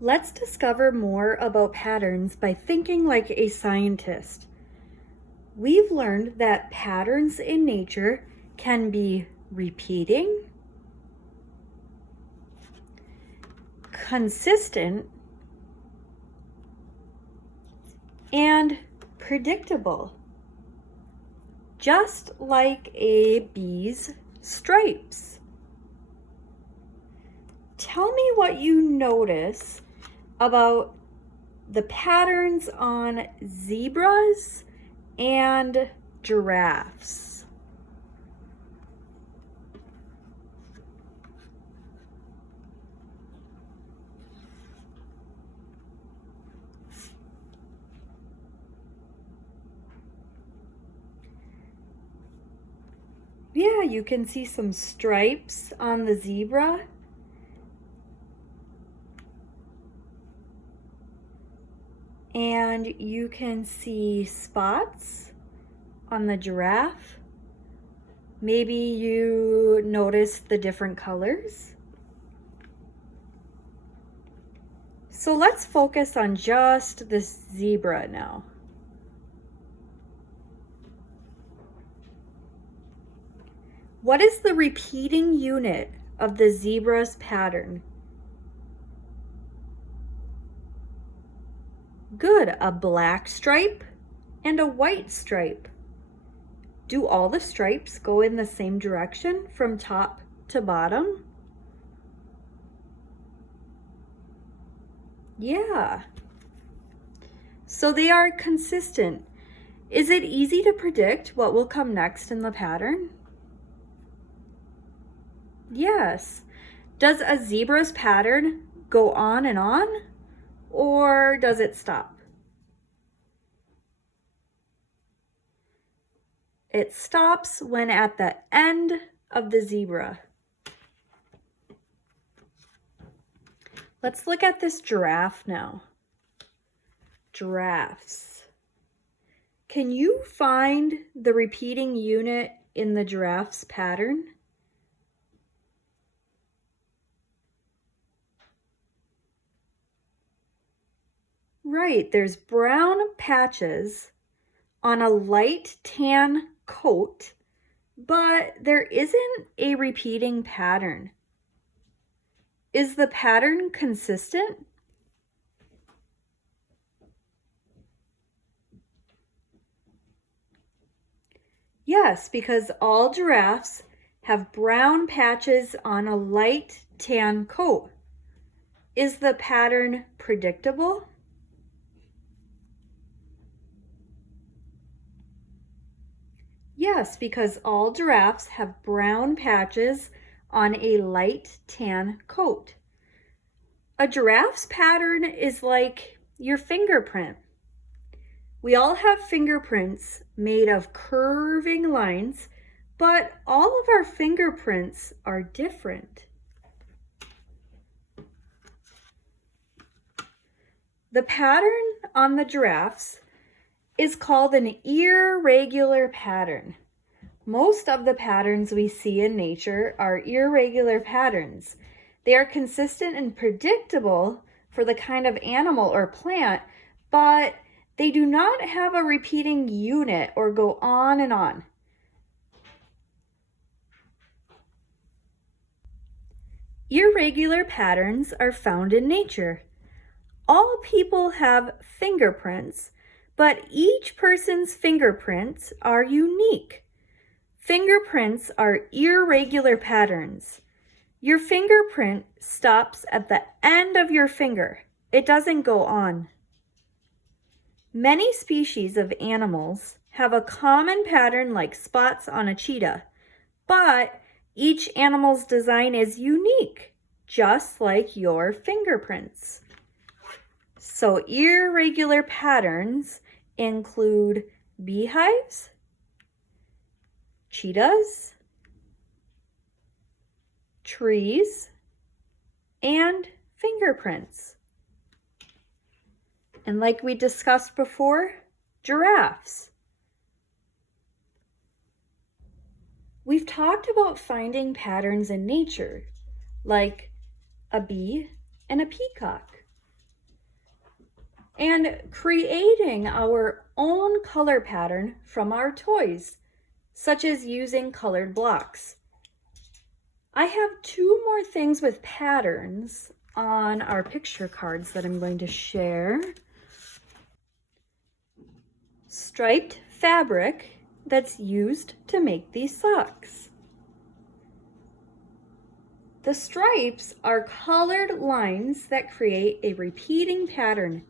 Let's discover more about patterns by thinking like a scientist. We've learned that patterns in nature can be repeating, consistent, and predictable, just like a bee's stripes. Tell me what you notice about the patterns on zebras and giraffes. Yeah, you can see some stripes on the zebra. And you can see spots on the giraffe. Maybe you notice the different colors. So let's focus on just this zebra now. What is the repeating unit of the zebra's pattern? Good, a black stripe and a white stripe. Do all the stripes go in the same direction from top to bottom? Yeah. So they are consistent. Is it easy to predict what will come next in the pattern? Yes. Does a zebra's pattern go on and on, or does it stop? It stops when at the end of the zebra. Let's look at this giraffe now. Giraffes. Can you find the repeating unit in the giraffe's pattern? Right, there's brown patches on a light tan coat, but there isn't a repeating pattern. Is the pattern consistent? Yes, because all giraffes have brown patches on a light tan coat. Is the pattern predictable? Yes, because all giraffes have brown patches on a light tan coat. A giraffe's pattern is like your fingerprint. We all have fingerprints made of curving lines, but all of our fingerprints are different. The pattern on the giraffes is called an irregular pattern. Most of the patterns we see in nature are irregular patterns. They are consistent and predictable for the kind of animal or plant, but they do not have a repeating unit or go on and on. Irregular patterns are found in nature. All people have fingerprints, but each person's fingerprints are unique. Fingerprints are irregular patterns. Your fingerprint stops at the end of your finger. It doesn't go on. Many species of animals have a common pattern like spots on a cheetah, but each animal's design is unique, just like your fingerprints. So irregular patterns include beehives, cheetahs, trees, and fingerprints. And like we discussed before, giraffes. We've talked about finding patterns in nature, like a bee and a peacock. and creating our own color pattern from our toys, such as using colored blocks. I have two more things with patterns on our picture cards that I'm going to share. Striped fabric that's used to make these socks. The stripes are colored lines that create a repeating pattern.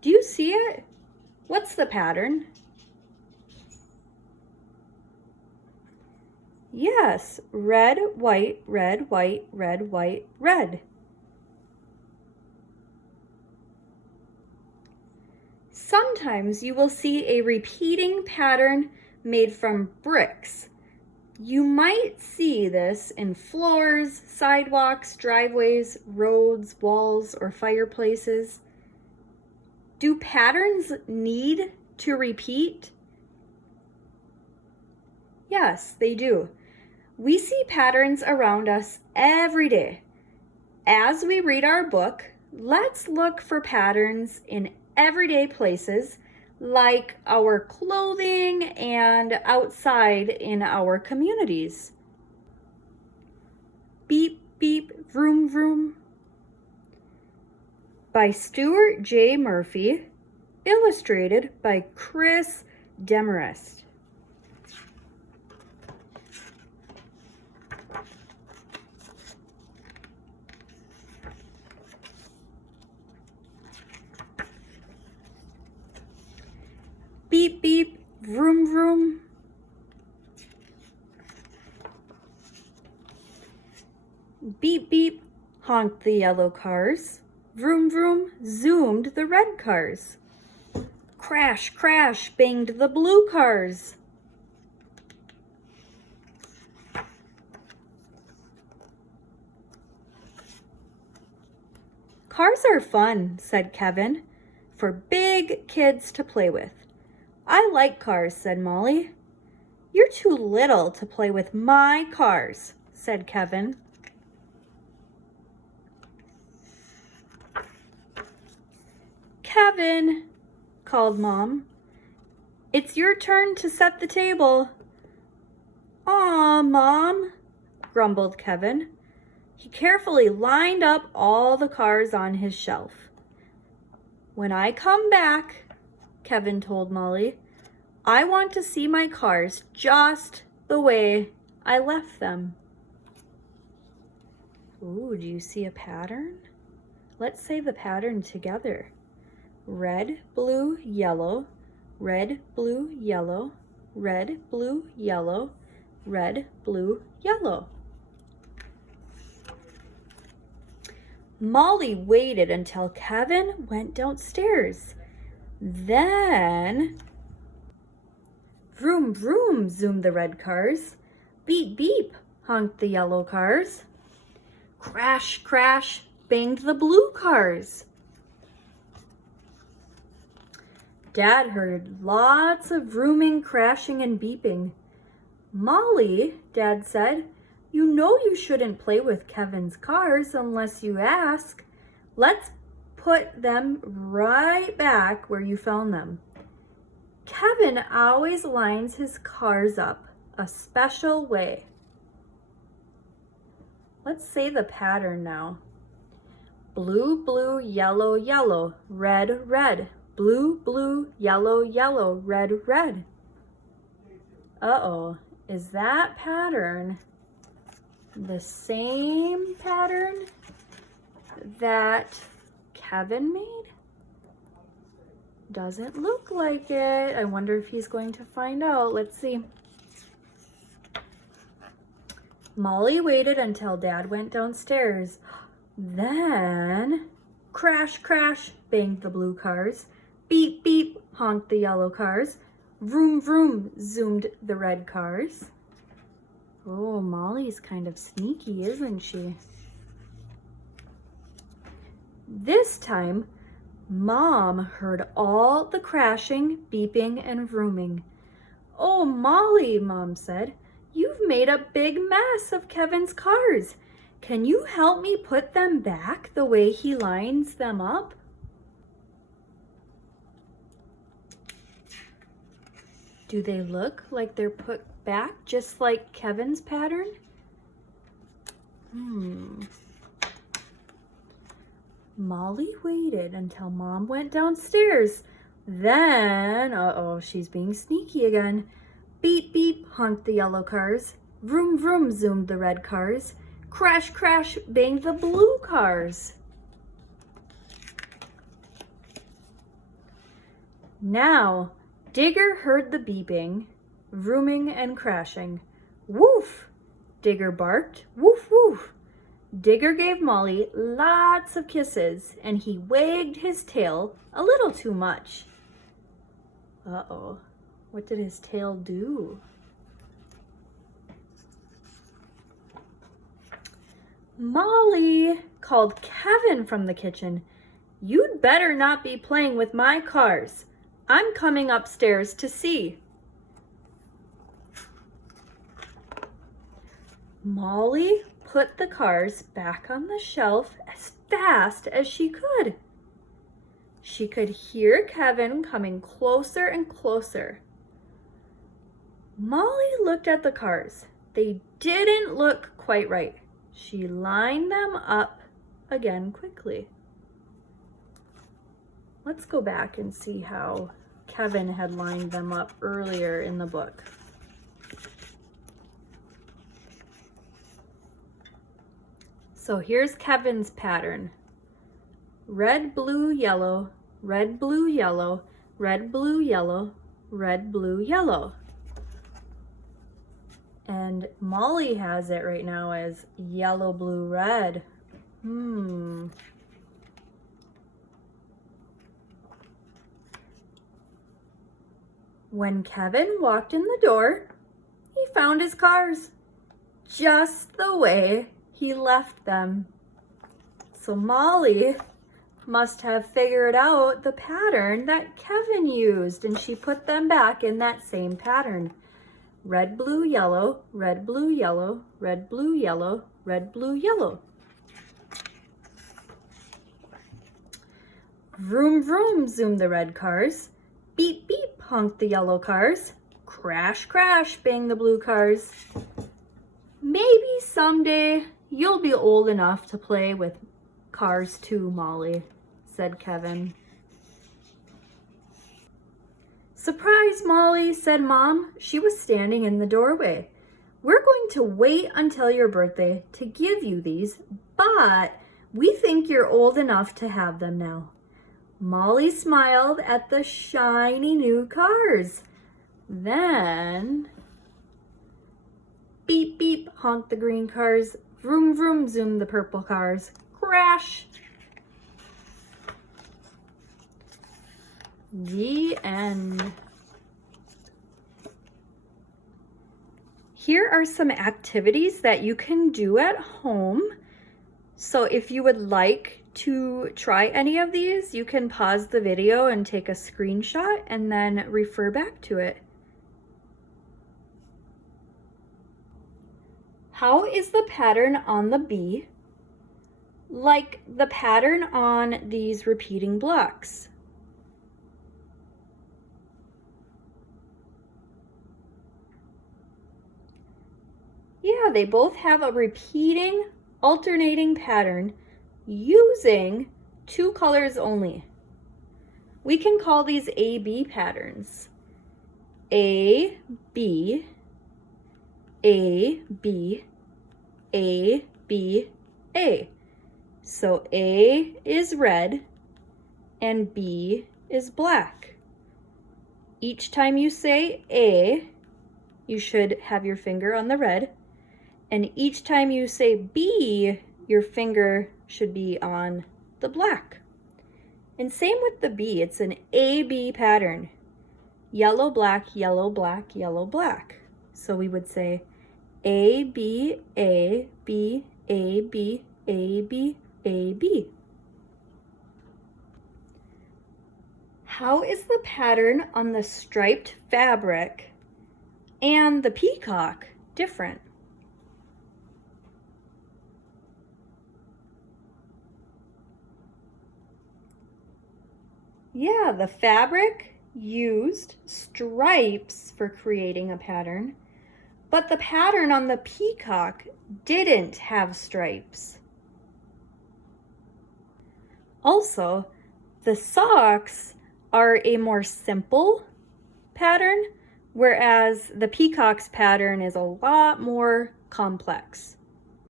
Do you see it? What's the pattern? Yes, red, white, red, white, red, white, red. Sometimes you will see a repeating pattern made from bricks. You might see this in floors, sidewalks, driveways, roads, walls, or fireplaces. Do patterns need to repeat? Yes, they do. We see patterns around us every day. As we read our book, let's look for patterns in everyday places like our clothing and outside in our communities. Beep, beep, vroom, vroom. By Stuart J. Murphy, illustrated by Chris Demarest. Beep, beep, vroom, vroom. Beep, beep, honked the yellow cars. Vroom, vroom, zoomed the red cars. Crash, crash, banged the blue cars. Cars are fun, said Kevin, for big kids to play with. I like cars, said Molly. You're too little to play with my cars, said Kevin. Kevin, called Mom. It's your turn to set the table. Aw, Mom, grumbled Kevin. He carefully lined up all the cars on his shelf. When I come back, Kevin told Molly, I want to see my cars just the way I left them. Ooh, do you see a pattern? Let's say the pattern together. Red, blue, yellow, red, blue, yellow, red, blue, yellow, red, blue, yellow. Molly waited until Kevin went downstairs. Then, vroom, vroom, zoomed the red cars. Beep, beep, honked the yellow cars. Crash, crash, banged the blue cars. Dad heard lots of vrooming, crashing, and beeping. Molly, Dad said, you know you shouldn't play with Kevin's cars unless you ask. Let's put them right back where you found them. Kevin always lines his cars up a special way. Let's say the pattern now. Blue, blue, yellow, yellow, red, red. Blue, blue, yellow, yellow, red, red. Uh-oh, is that pattern the same pattern that Kevin made? Doesn't look like it. I wonder if he's going to find out. Let's see. Molly waited until Dad went downstairs. Then, crash, crash, banged the blue cars. Beep, beep, honked the yellow cars. Vroom, vroom, zoomed the red cars. Oh, Molly's kind of sneaky, isn't she? This time, Mom heard all the crashing, beeping, and vrooming. Oh, Molly, Mom said, you've made a big mess of Kevin's cars. Can you help me put them back the way he lines them up? Do they look like they're put back just like Kevin's pattern? Molly waited until Mom went downstairs. Then, uh-oh, she's being sneaky again. Beep, beep, honked the yellow cars. Vroom, vroom, zoomed the red cars. Crash, crash, banged the blue cars. Now, Digger heard the beeping, vrooming, and crashing. Woof! Digger barked. Woof, woof! Digger gave Molly lots of kisses, and he wagged his tail a little too much. Uh-oh, what did his tail do? Molly called Kevin from the kitchen. You'd better not be playing with my cars. I'm coming upstairs to see. Molly put the cars back on the shelf as fast as she could. She could hear Kevin coming closer and closer. Molly looked at the cars. They didn't look quite right. She lined them up again quickly. Let's go back and see how Kevin had lined them up earlier in the book. So here's Kevin's pattern. Red, blue, yellow, red, blue, yellow, red, blue, yellow, red, blue, yellow. And Molly has it right now as yellow, blue, red. When Kevin walked in the door, he found his cars just the way he left them. So Molly must have figured out the pattern that Kevin used, and she put them back in that same pattern. Red, blue, yellow, red, blue, yellow, red, blue, yellow, red, blue, yellow. Vroom, vroom, zoomed the red cars. Beep, beep, honked the yellow cars. Crash, crash, banged the blue cars. Maybe someday you'll be old enough to play with cars too, Molly, said Kevin. Surprise, Molly, said Mom. She was standing in the doorway. We're going to wait until your birthday to give you these, but we think you're old enough to have them now. Molly smiled at the shiny new cars. Then, beep, beep, honked the green cars. Vroom, vroom, zoomed the purple cars. Crash! The end. Here are some activities that you can do at home. So if you would like to try any of these, you can pause the video and take a screenshot and then refer back to it. How is the pattern on the bee like the pattern on these repeating blocks? Yeah, they both have a repeating, alternating pattern using two colors only. We can call these A-B patterns. A, B, A, B, A, B, A. So A is red and B is black. Each time you say A, you should have your finger on the red. And each time you say B, your finger should be on the black. And same with the B, it's an A-B pattern. Yellow, black, yellow, black, yellow, black. So we would say A, B, A, B, A, B, A, B, A, B. How is the pattern on the striped fabric and the peacock different? Yeah, the fabric used stripes for creating a pattern, but the pattern on the peacock didn't have stripes. Also, the socks are a more simple pattern, whereas the peacock's pattern is a lot more complex.